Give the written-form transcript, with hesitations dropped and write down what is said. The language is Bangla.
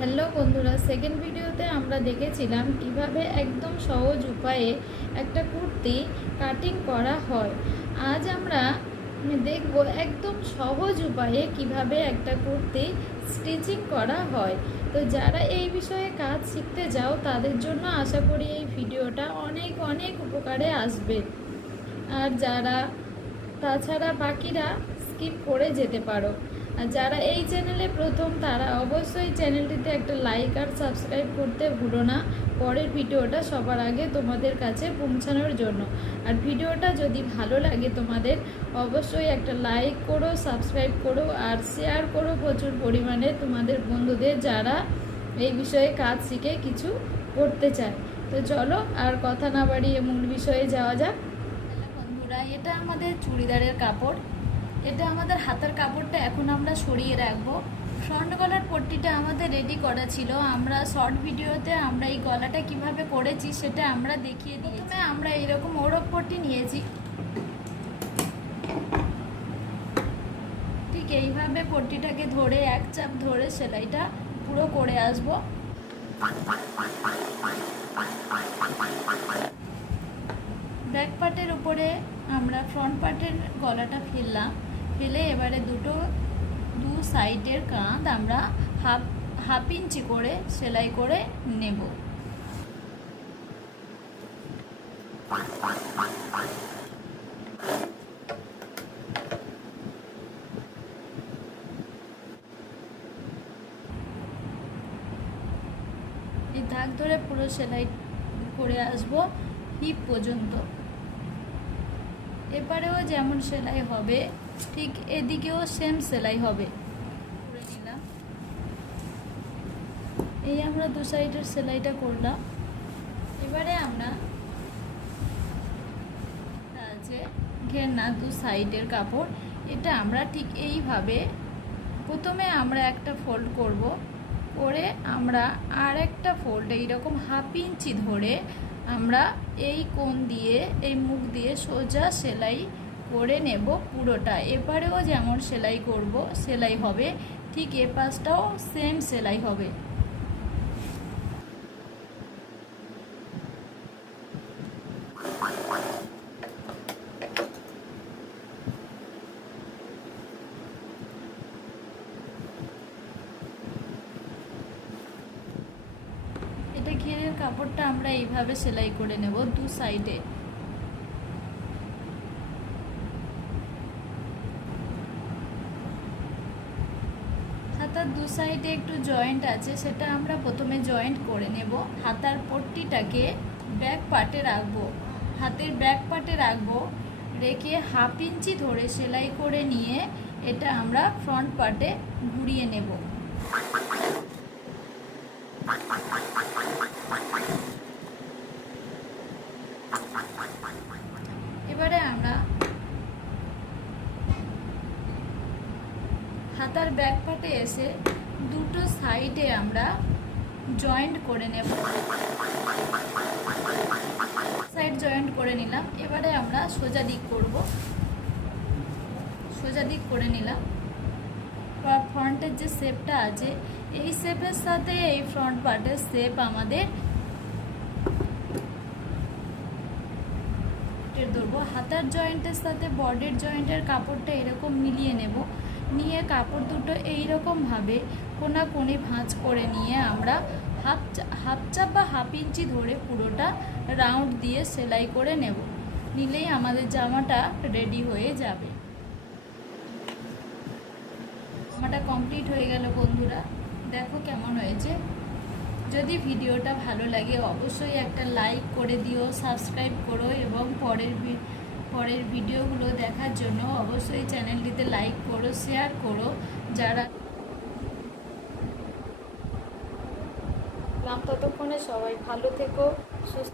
হ্যালো বন্ধুরা, সেকেন্ড ভিডিওতে আমরা দেখেছিলাম কিভাবে একদম সহজ উপায়ে একটা কুর্তি কাটিং করা হয়। আজ আমরা দেখব একদম সহজ উপায়ে কিভাবে একটা কুর্তি স্টিচিং করা হয়। তো যারা এই বিষয়ে কাজ শিখতে যাও তাদের জন্য আশা করি এই ভিডিওটা অনেক অনেক উপকারে আসবে। আর যারা তাছাড়া বাকিরা স্কিপ করে যেতে পারো। আর যারা এই চ্যানেলে প্রথম তারা অবশ্যই চ্যানেলটিতে একটা লাইক আর সাবস্ক্রাইব করতে ভুলো না, পরের ভিডিওটা সবার আগে তোমাদের কাছে পৌঁছানোর জন্য। আর ভিডিওটা যদি ভালো লাগে তোমাদের অবশ্যই একটা লাইক করো, সাবস্ক্রাইব করো আর শেয়ার করো প্রচুর পরিমাণে তোমাদের বন্ধুদের যারা এই বিষয়ে কাজ শিখে কিছু করতে চায়। তো চলো আর কথা না বাড়িয়ে মূল বিষয়ে যাওয়া যাক। বন্ধুরা, এটা আমাদের চুড়িদারের কাপড়, এটা আমাদের হাতের কাপড়টা এখন আমরা সরিয়ে রাখবো। ফ্রন্ট গলার পট্টিটা আমাদের রেডি করা ছিল, আমরা শর্ট ভিডিওতে আমরা এই গলাটা কিভাবে করেছি সেটা আমরা দেখিয়ে দিয়েছি। আমরা এইরকম ওড়ক পট্টি নিয়েছি, ঠিক এইভাবে পট্টিটাকে ধরে এক চাপ ধরে সেলাইটা পুরো করে আসবো। ব্যাক পার্টের উপরে আমরা ফ্রন্ট পার্টের গলাটা ফেলে এবারে দু সাইডের কাঁধ আমরা হাফ ইঞ্চি করে সেলাই করে নেব। এই দাগ ধরে পুরো সেলাই করে আসবো হিপ পর্যন্ত। এপারেও যেমন সেলাই হবে ঠিক এদিকেও সেম সেলাই হবে। করে নিলাম, এই আমরা দু সাইডের সেলাইটা করলাম। এবারে আমরা আছে ঘেরনা দু সাইডের কাপড়, এটা আমরা ঠিক এইভাবে প্রথমে আমরা একটা ফোল্ড করব, করে আমরা আর একটা ফোল্ড এইরকম হাফ ইঞ্চি ধরে আমরা এই কোণ দিয়ে এই মুখ দিয়ে সোজা সেলাই করে নেব পুরোটা। এবারেও যেমন সেলাই করব সেলাই হবে, ঠিক এ পাশটাও সেম সেলাই হবে। এটা ঘেরের কাপড়টা আমরা এইভাবে সেলাই করে নেব দু সাইডে। হাতার দু সাইডে একটু জয়েন্ট আছে, সেটা আমরা প্রথমে জয়েন্ট করে নেব। হাতার পট্টিটাকে ব্যাক পার্টে রাখবো, হাতের ব্যাক পার্টে রাখবো, রেখে হাফ ইঞ্চি ধরে সেলাই করে নিয়ে এটা আমরা ফ্রন্ট পার্টে ঘুরিয়ে নেব। এবারে আমরা হাতার ব্যাক পার্টে এসে দুটো সাইডে আমরা জয়েন্ট করে নেব। সাইড জয়েন্ট করে নিলাম, এবারে আমরা সোজা দিক করব। সোজা দিক করে নিলাম, ফ্রন্টের যে শেপটা আছে এই শেপের সাথে এই ফ্রন্ট পার্টের শেপ আমাদের ধরবো। হাতার জয়েন্টের সাথে বডির জয়েন্টের কাপড়টা এরকম মিলিয়ে নেব, নিয়ে কাপড় দুটো এইরকমভাবে কোনাকুনি ভাঁজ করে নিয়ে আমরা হাফ চাপ বা হাফ ইঞ্চি ধরে পুরোটা রাউন্ড দিয়ে সেলাই করে নেব। নিলেই আমাদের জামাটা রেডি হয়ে যাবে। জামাটা কমপ্লিট হয়ে গেল বন্ধুরা, দেখো কেমন হয়েছে। যদি ভিডিওটা ভালো লাগে অবশ্যই একটা লাইক করে দিও, সাবস্ক্রাইব করো এবং পরের ভিডিওগুলো দেখার জন্য অবশ্যই চ্যানেলটিতে লাইক করো, শেয়ার করো। যারা ততক্ষণে সবাই ভালো থেকো, সুস্থ